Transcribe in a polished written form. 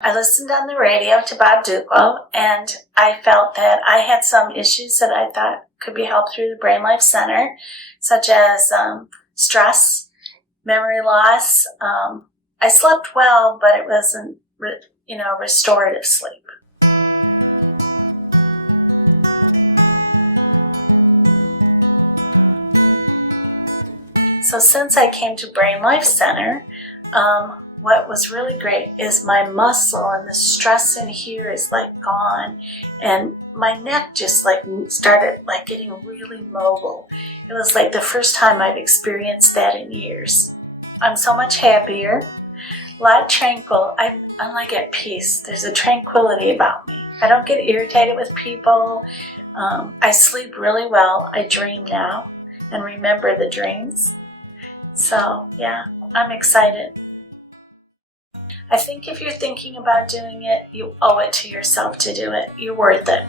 I listened on the radio to Bob Duclo, and I felt that I had some issues that I thought could be helped through the Brain Life Center, such as stress, memory loss. I slept well, but it wasn't, restorative sleep. So since I came to Brain Life Center, what was really great is my muscle and the stress in here is like gone, and my neck just started getting really mobile. It was like the first time I've experienced that in years. I'm so much happier, a lot tranquil. I'm at peace. There's a tranquility about me. I don't get irritated with people. I sleep really well. I dream now and remember the dreams. So yeah, I'm excited. I think if you're thinking about doing it, you owe it to yourself to do it. You're worth it.